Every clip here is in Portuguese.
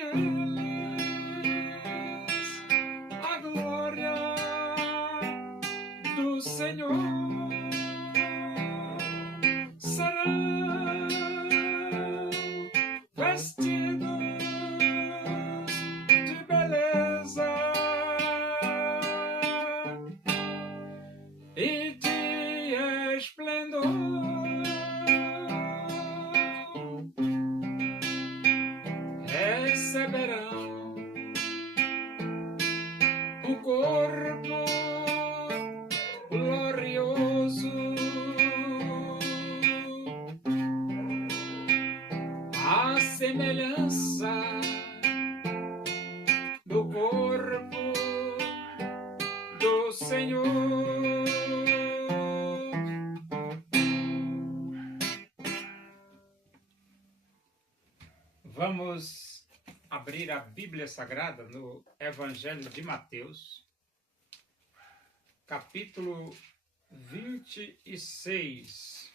eles a glória do Senhor serão vestidos de beleza e de esplendor. Receberão um corpo glorioso, à semelhança do corpo do Senhor. Vamos abrir a Bíblia Sagrada no Evangelho de Mateus, capítulo 26.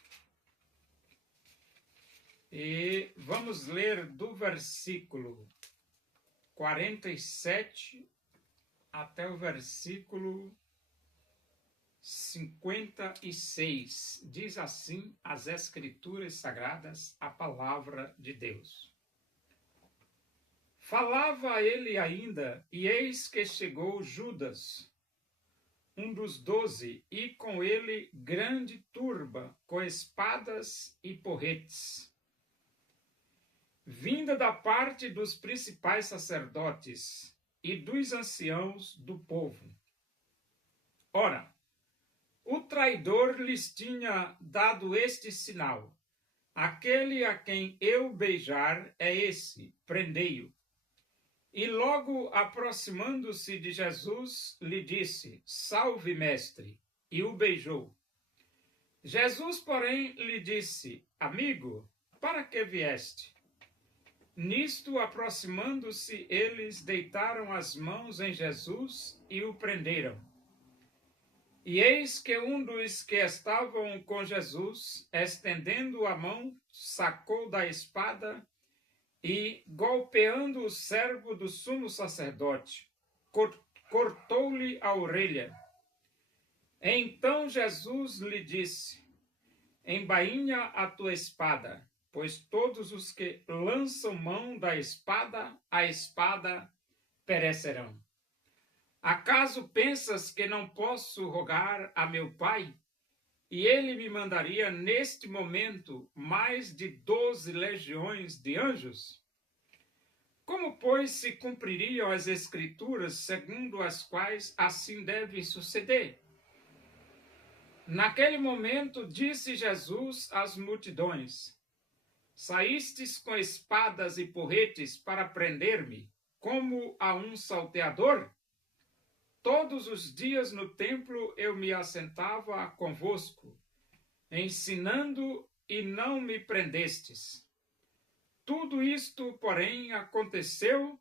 E vamos ler do versículo 47 até o versículo 56. Diz assim as Escrituras Sagradas, a palavra de Deus. Falava ele ainda, e eis que chegou Judas, um dos 12, e com ele grande turba, com espadas e porretes, vinda da parte dos principais sacerdotes e dos anciãos do povo. Ora, o traidor lhes tinha dado este sinal: aquele a quem eu beijar é esse, prendei-o. E logo aproximando-se de Jesus, lhe disse: salve, mestre, e o beijou. Jesus, porém, lhe disse: amigo, para que vieste? Nisto, aproximando-se, eles deitaram as mãos em Jesus e o prenderam. E eis que um dos que estavam com Jesus, estendendo a mão, sacou da espada e, golpeando o servo do sumo sacerdote, cortou-lhe a orelha. Então Jesus lhe disse: embainha a tua espada, pois todos os que lançam mão da espada, a espada perecerão. Acaso pensas que não posso rogar a meu Pai, e ele me mandaria neste momento mais de 12 legiões de anjos? Como, pois, se cumpririam as Escrituras segundo as quais assim deve suceder? Naquele momento disse Jesus às multidões: saístes com espadas e porretes para prender-me, como a um salteador? Todos os dias no templo eu me assentava convosco, ensinando, e não me prendestes. Tudo isto, porém, aconteceu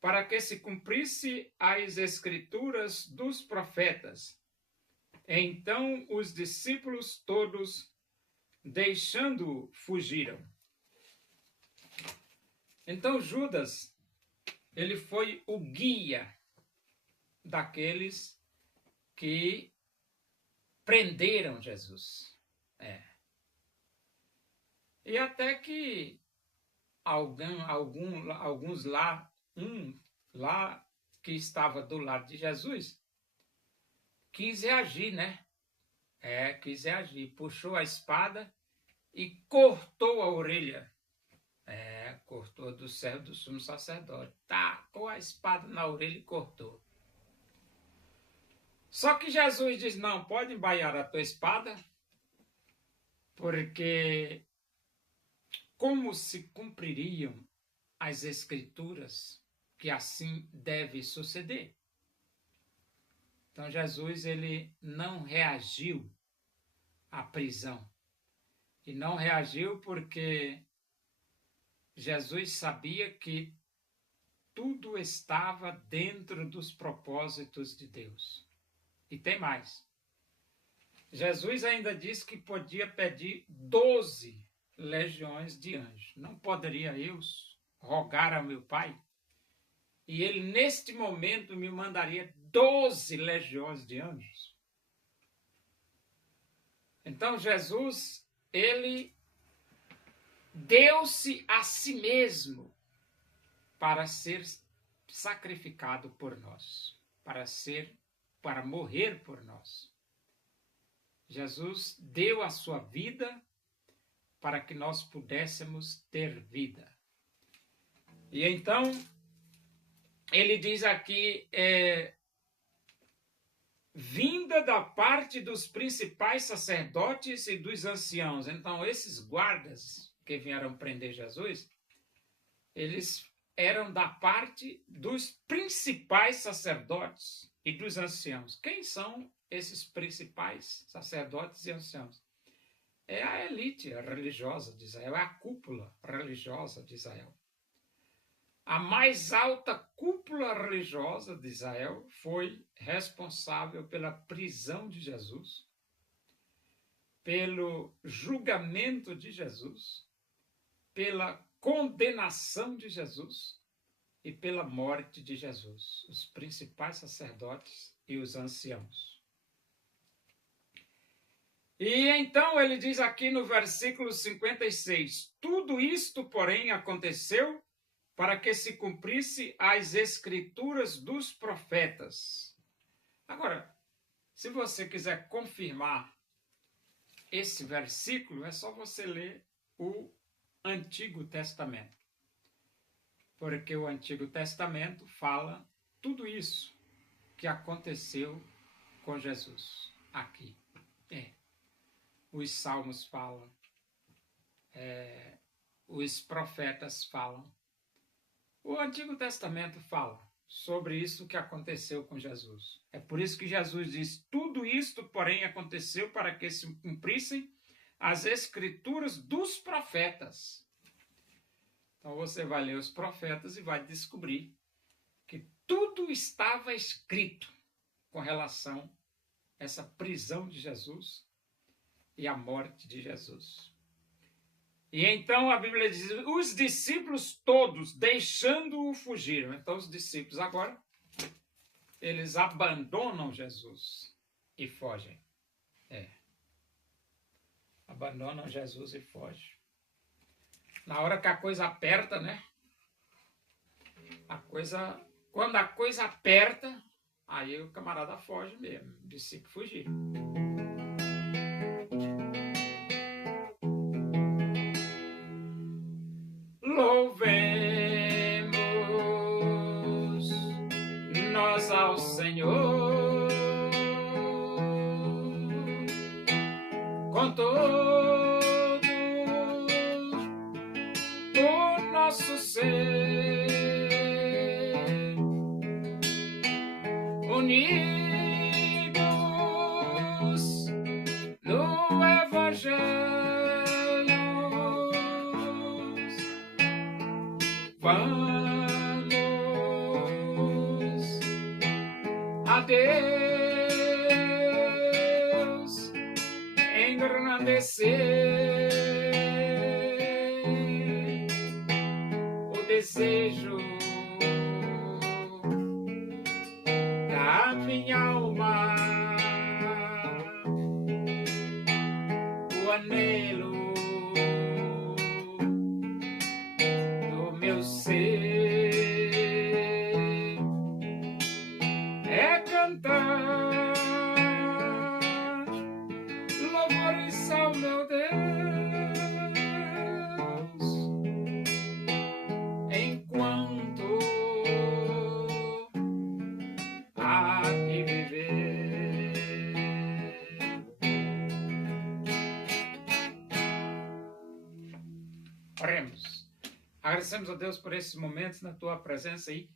para que se cumprisse as Escrituras dos profetas. Então os discípulos todos, deixando-o, fugiram. Então Judas, ele foi o guia daqueles que prenderam Jesus. E até que alguns lá, lá que estava do lado de Jesus, quis reagir, né? Quis reagir, puxou a espada e cortou a orelha. Cortou do servo do sumo sacerdote. Tacou a espada na orelha e cortou. Só que Jesus diz: não, pode embaiar a tua espada, porque como se cumpririam as Escrituras que assim deve suceder? Então Jesus, ele não reagiu à prisão. E não reagiu porque Jesus sabia que tudo estava dentro dos propósitos de Deus. E tem mais. Jesus ainda disse que podia pedir 12 legiões de anjos. Não poderia eu rogar ao meu Pai e ele neste momento me mandaria 12 legiões de anjos. Então Jesus, ele deu-se a si mesmo para ser sacrificado por nós, para morrer por nós. Jesus deu a sua vida para que nós pudéssemos ter vida. E então, ele diz aqui, vinda da parte dos principais sacerdotes e dos anciãos. Então, esses guardas que vieram prender Jesus, eles eram da parte dos principais sacerdotes e dos anciãos. Quem são esses principais sacerdotes e anciãos? É a elite religiosa de Israel, é a cúpula religiosa de Israel. A mais alta cúpula religiosa de Israel foi responsável pela prisão de Jesus, pelo julgamento de Jesus, pela condenação de Jesus e pela morte de Jesus, os principais sacerdotes e os anciãos. E então ele diz aqui no versículo 56, tudo isto, porém, aconteceu para que se cumprisse as escrituras dos profetas. Agora, se você quiser confirmar esse versículo, é só você ler o Antigo Testamento. Porque o Antigo Testamento fala tudo isso que aconteceu com Jesus aqui. Os salmos falam, os profetas falam. O Antigo Testamento fala sobre isso que aconteceu com Jesus. É por isso que Jesus diz, tudo isto, porém, aconteceu para que se cumprissem as escrituras dos profetas. Então você vai ler os profetas e vai descobrir que tudo estava escrito com relação a essa prisão de Jesus e a morte de Jesus. E então a Bíblia diz, os discípulos todos, deixando-o, fugiram. Então os discípulos agora, eles abandonam Jesus e fogem. Abandonam Jesus e fogem. Na hora que a coisa aperta, né? Quando a coisa aperta, aí o camarada foge mesmo, o discípulo fugir. Louvemos nós ao Senhor com todo o nosso ser, unidos no Evangelho. Vamos a Deus engrandecer o desejo da minha alma, o anelo do meu ser é cantar louvores ao meu Deus enquanto há que viver. Oremos. Agradecemos a Deus por esses momentos na tua presença aí.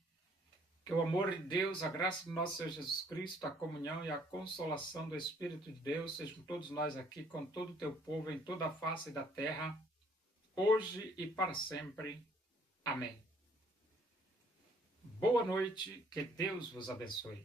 Que o amor de Deus, a graça do nosso Senhor Jesus Cristo, a comunhão e a consolação do Espírito de Deus sejam com todos nós aqui, com todo o teu povo, em toda a face da terra, hoje e para sempre. Amém. Boa noite, que Deus vos abençoe.